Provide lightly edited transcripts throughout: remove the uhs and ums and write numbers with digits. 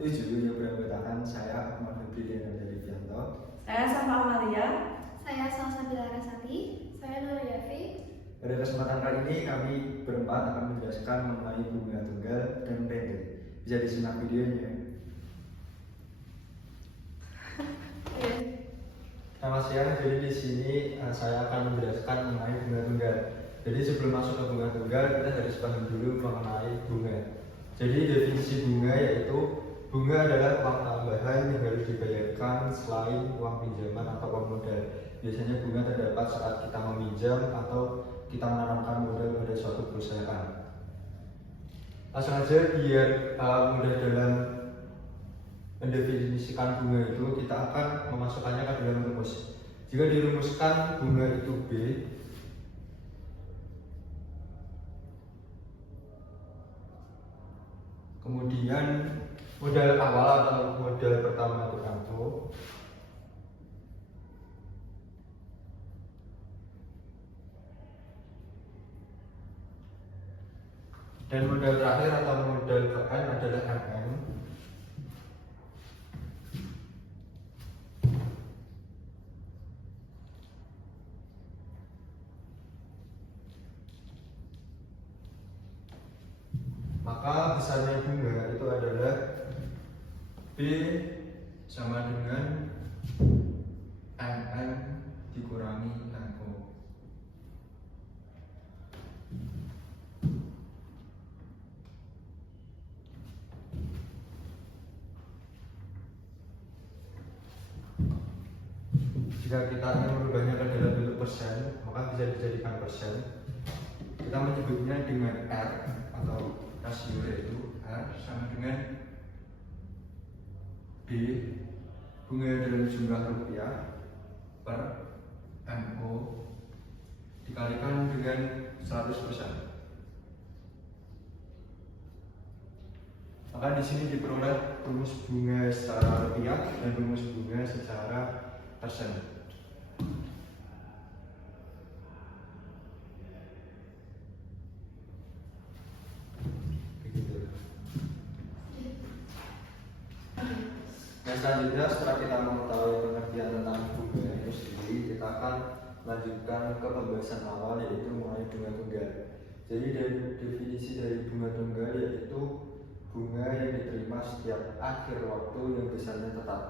7 yang beranggotakan saya Ahmad Febridiana dari Bianto. Saya Safa Amalia. Saya Salsabila Rasati. Saya Nur Yafi. Pada kesempatan kali ini kami berempat akan menjelaskan mengenai bunga tunggal dan pendek. Bisa disimak videonya. Selamat siang. Jadi di sini saya akan menjelaskan mengenai bunga tunggal. Jadi sebelum masuk ke bunga tunggal, kita harus paham dulu mengenai bunga. Jadi definisi bunga yaitu bunga adalah uang tambahan yang harus dibayarkan selain uang pinjaman atau uang modal. Biasanya bunga terdapat saat kita meminjam atau kita menanamkan modal pada suatu perusahaan. Langsung aja biar mudah dalam mendefinisikan bunga itu, kita akan memasukkannya ke dalam rumus. Jika dirumuskan bunga itu B, kemudian modal awal atau modal pertama itu MO, dan modal terakhir atau modal KN adalah MM. Maka besarnya bunga itu adalah B sama dengan MM dikurangi MO. Jika kita ingin merubahnya ke dalam bentuk persen, maka bisa dijadikan persen. Kita menyebutnya dengan R atau rasio, yaitu R sama dengan B bunga dalam jumlah rupiah per MO dikalikan dengan 100%. Maka di sini diperoleh rumus bunga secara rupiah dan rumus bunga secara persen. Nah, selanjutnya setelah kita mengetahui pengertian tentang bunga itu sendiri, kita akan lanjutkan ke pembahasan awal, yaitu mengenai bunga tunggal. Jadi dari definisi dari bunga tunggal yaitu bunga yang diterima setiap akhir waktu yang besarnya tetap.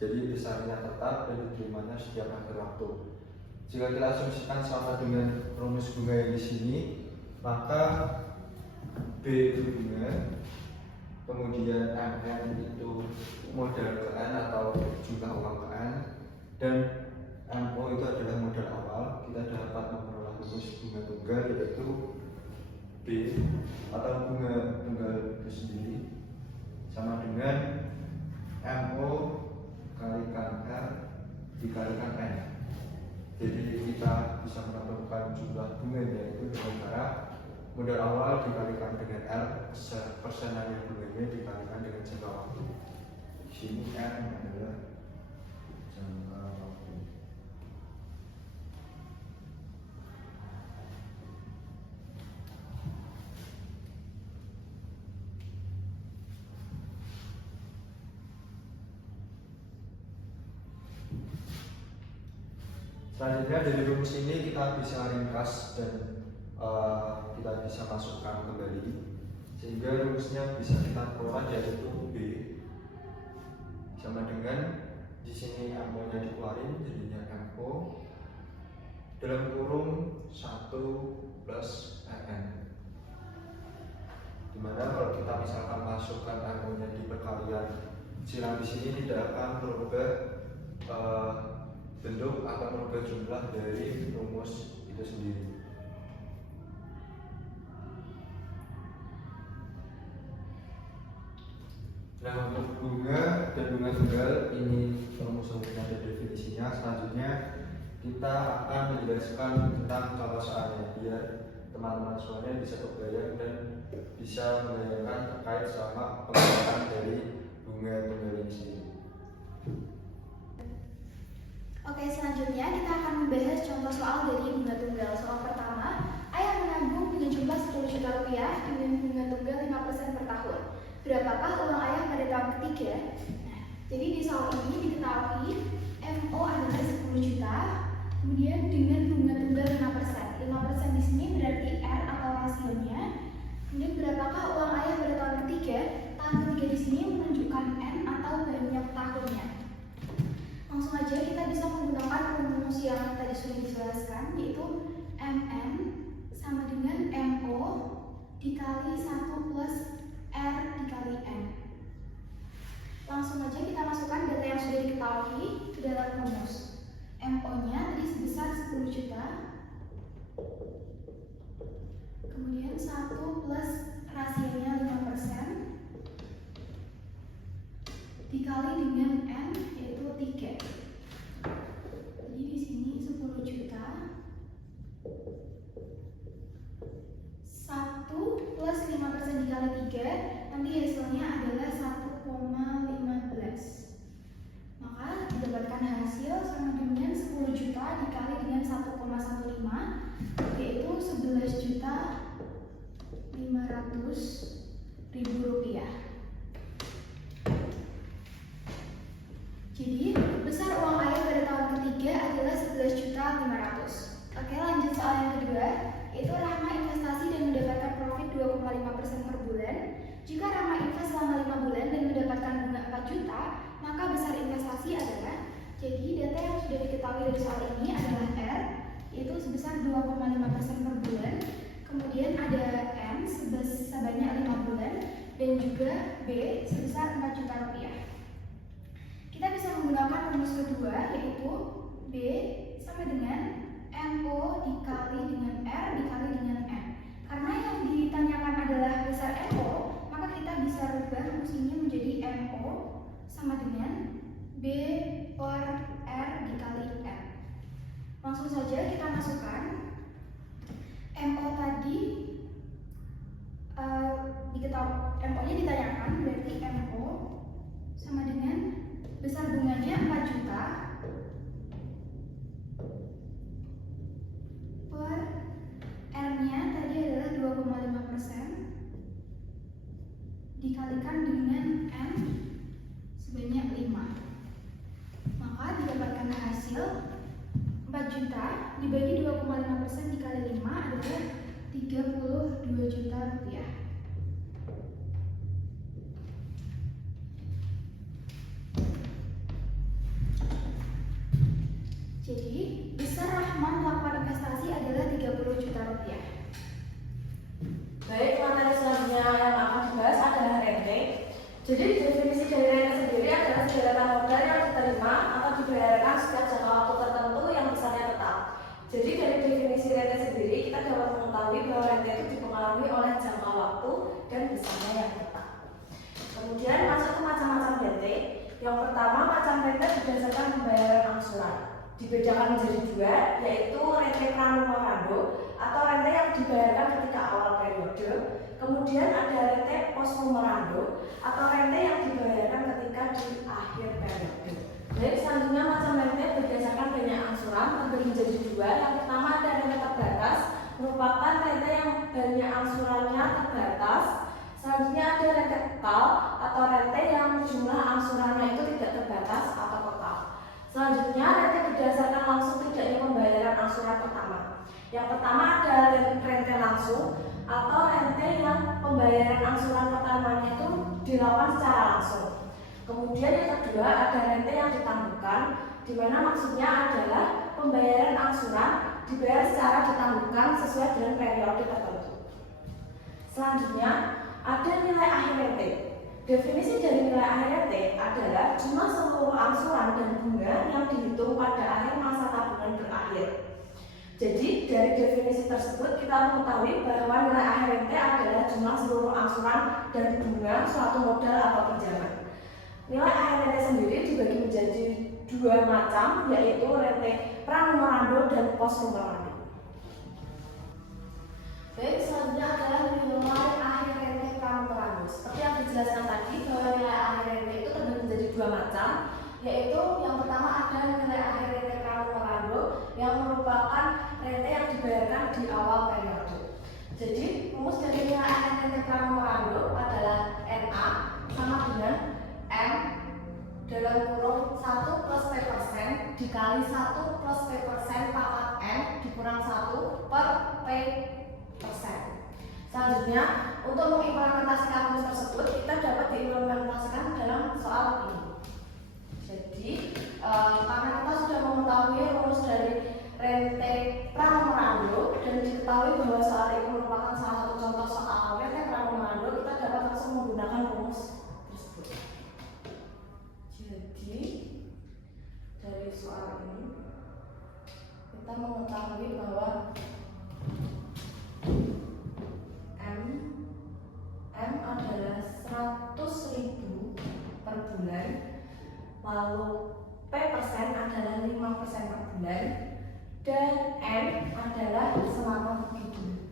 Jadi besarnya tetap dan diterimanya setiap akhir waktu. Jika kita asumsikan sama dengan rumus bunga yang di sini, maka B itu bunga, kemudian MN itu modal KN atau jumlah uang KN, dan MO itu adalah modal awal. Kita dapat memperoleh rumus bunga tunggal yaitu B atau bunga tunggal itu sendiri sama dengan MO kalikan R dikalikan N. Jadi kita bisa menemukan jumlah bunganya itu dengan cara modal awal dikalikan dengan R, persenannya bunganya dikalikan dengan jangka waktu. Di sini N adalah jangka waktu. Selanjutnya dari rumus ini kita bisa ringkas dan kita bisa masukkan kembali sehingga rumusnya bisa kita peroleh, yaitu B sama dengan di sini MO nya dikeluarin jadinya MO dalam kurung 1 plus EN, dimana kalau kita misalkan masukkan MO nya di perkalian silang di sini tidak akan merubah bentuk atau merubah jumlah dari rumus itu sendiri. Nah, untuk bunga dan bunga tunggal ini rumus-rumusnya dan definisinya. Selanjutnya kita akan menjelaskan tentang contoh soalnya biar teman-teman semuanya bisa kebayang dan bisa membayangkan terkait sama pengertian dari bunga tunggal ini sendiri. Oke, selanjutnya kita akan membahas contoh soal dari bunga tunggal. Soal pertama, ayah menabung dengan jumlah 10 juta rupiah dengan bunga tunggal 5% per tahun. Berapakah uang ayah pada tahun ketiga? 3. Nah, jadi di soal ini diketahui MO adalah 10 juta, kemudian dengan bunga tunggal 5%. 5% di sini berarti R atau rasionya. Kemudian berapakah uang ayah pada tahun ketiga? Tahun ketiga di sini menunjukkan N atau banyak tahunnya. Langsung aja kita bisa menggunakan rumus yang tadi sudah dijelaskan, yaitu MN sama dengan MO dikali 1 plus R dikali N. Langsung aja kita masukkan data yang sudah diketahui ke dalam rumus. MO-nya tadi sebesar 10 juta, kemudian 1 plus rasionya 5% dikali dengan N yaitu 3. Jadi di sini 10 juta 1 plus 5% dikali 3, nanti hasilnya adalah 1,15. Maka didapatkan hasil sama dengan 10 juta dikali dengan 1,15, yaitu 11 juta 500.000 rupiah. Jadi besar uang ayah pada tahun ketiga adalah 11 juta 500. Oke, lanjut soal yang kedua, yaitu Rahma investasi dan mendapatkan profit 2,5% per bulan. Jika Rahma invest selama 5 bulan dan mendapatkan bunga 4 juta, maka besar investasi adalah, jadi data yang sudah diketahui dari soal ini adalah R, yaitu sebesar 2,5% per bulan. Kemudian ada M sebanyak 5 bulan dan juga B sebesar 4 juta rupiah. Kita bisa menggunakan rumus kedua, yaitu B sama dengan MO dikali dengan R dikali dengan N. Karena yang ditanyakan adalah besar MO, maka kita bisa rubah rumus ini menjadi MO sama dengan B per R dikali N. Langsung saja kita masukkan MO tadi, MO-nya ditanyakan, berarti MO sama dengan besar bunganya 4 juta per R-nya tadi adalah 2,5% dikalikan dengan N sebanyak 5. Maka didapatkan hasil 4 juta dibagi 2,5% dikali 5 adalah 32 juta rupiah. Jadi, besar Rahman melakukan investasi adalah 30 juta rupiah. Baik, materi selanjutnya yang akan dibahas adalah rente. Jadi, definisi dari rente sendiri adalah sederetan modal yang diterima atau dibayarkan setiap jangka waktu tertentu yang besarnya tetap. Jadi, dari definisi rente sendiri, kita dapat mengetahui bahwa rente itu dipengaruhi oleh jangka waktu dan besarnya yang tetap. Kemudian, masuk ke macam-macam rente. Yang pertama, macam rente berdasarkan pembayaran angsuran. Dibedakan menjadi dua, yaitu rente pra-memorando atau rente yang dibayarkan ketika awal periode. Kemudian ada rente post-memorando atau rente yang dibayarkan ketika di akhir periode. Baik, selanjutnya macam rente berdasarkan banyak angsuran terbagi menjadi dua. Yang pertama ada rente terbatas, merupakan rente yang banyak angsurannya terbatas. Selanjutnya ada rente kekal atau rente yang jumlah angsurannya itu tidak terbatas atau kekal. Selanjutnya, rente berdasarkan langsung tidaknya pembayaran angsuran pertama. Yang pertama ada rente langsung atau rente yang pembayaran angsuran pertamanya itu dilakukan secara langsung. Kemudian yang kedua ada rente yang ditangguhkan, di mana maksudnya adalah pembayaran angsuran dibayar secara ditangguhkan sesuai dengan periode tertentu. Selanjutnya ada nilai akhir rente. Definisi dari nilai akhir rente adalah jumlah seluruh angsuran dan bunga yang dihitung pada akhir masa tabungan berakhir. Jadi dari definisi tersebut kita mengetahui bahwa nilai akhir rente adalah jumlah seluruh angsuran dan bunga suatu modal atau pinjaman. Nilai akhir rente sendiri dibagi menjadi dua macam, yaitu rente pra-memorando dan post-memorando. Baik, selanjutnya adalah nilai akhir rente pra-memorando. Seperti yang dijelaskan tadi, bahwa nilai akhir rente itu terbagi menjadi dua macam, yaitu yang pertama ada nilai akhir rente pra-memorando yang merupakan rente yang dibayarkan di awal periode. Jadi, rumus dari nilai akhir rente pra-memorando adalah NA sama dengan M dalam kurung 1 plus P persen dikali 1 plus P persen pangkat N dikurang 1 per P persen. Selanjutnya, untuk mengimplementasikan rumus tersebut, kita dapat diimplementasikan dalam soal ini. Jadi, karena kita sudah mengetahui rumus dari Rente Pranomorando dan diketahui bahwa soal ini merupakan salah satu contoh soal Rente Pranomorando, kita dapat langsung menggunakan rumus tersebut. Jadi, dari soal ini kita mengetahui bahwa M adalah 100.000 per bulan, lalu P persen adalah 5% per bulan, dan N adalah selama begitu.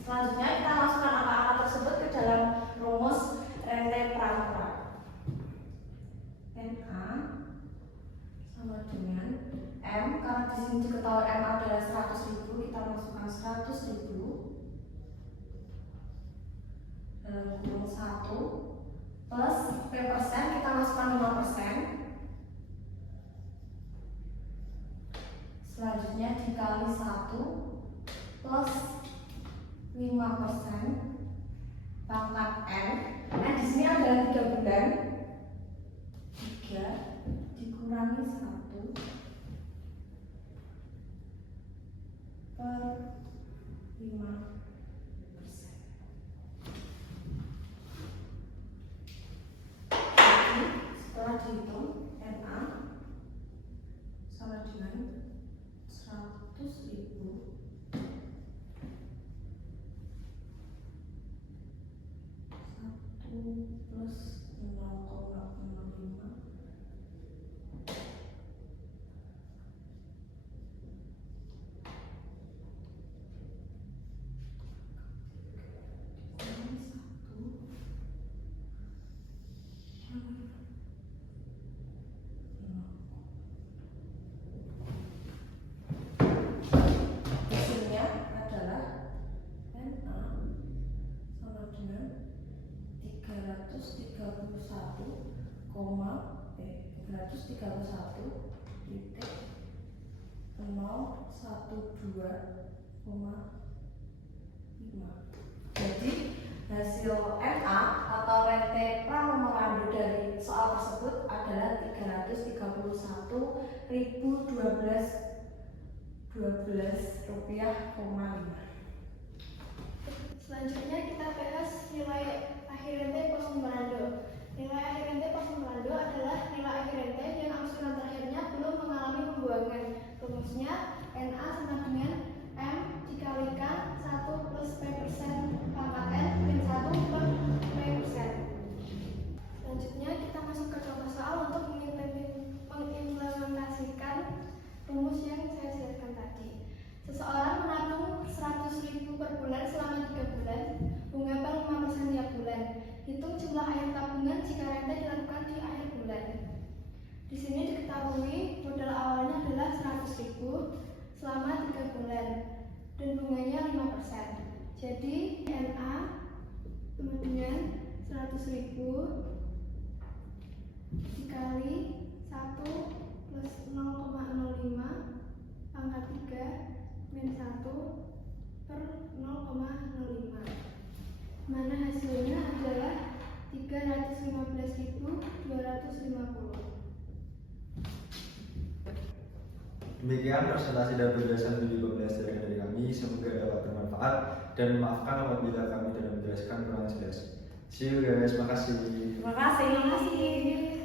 Selanjutnya kita masukkan angka-angka tersebut ke dalam rumus Rente Pranomorando. NA sama dengan M, karena di sini diketahui M adalah 100.000, kita masukkan 100.000 dalam kurung 1 plus P persen, kita masukkan 5%. Selanjutnya dikali 1 plus 5% pangkat N. N di sini adalah 3 bulan. 3 dikurangi 1 per 5%. Setelah dihitung, NA sama dengan 100.000 plus 0,05 hasilnya adalah NA sama dengan 313,012,5. Jadi hasil NA atau Rente Pranomorando dari soal tersebut adalah 331.012 rupiah,5. Selanjutnya kita bahas nilai akhir rente Pranomorando. Nilai akhir rente Pranomorando adalah nilai akhir rente yang angsuran terakhirnya belum mengalami pembuangan. Rumusnya NA sama dengan M dikalikan 1 plus P persen pangkat N min 1 per P persen. Selanjutnya kita masuk ke contoh soal untuk mengimplementasikan rumus yang saya jelaskan tadi. Seseorang menabung 100.000 per bulan selama 3 bulan, bunga bank 5% tiap bulan. Hitung jumlah akhir tabungan jika rente dilakukan di akhir bulan. Di sini diketahui modal awalnya adalah 100.000 selama 3 bulan dan bunganya 5%. Jadi NA sama dengan 100.000 dikali 1 plus 0,05 pangkat 3 min 1 per 0,05, mana hasilnya adalah 315.250. Demikian presentasi dan penjelasan studi pembelajaran dari kami, semoga dapat bermanfaat dan maafkan apabila kami tidak menjelaskan kurang jelas. See you guys, makasih. Terima kasih.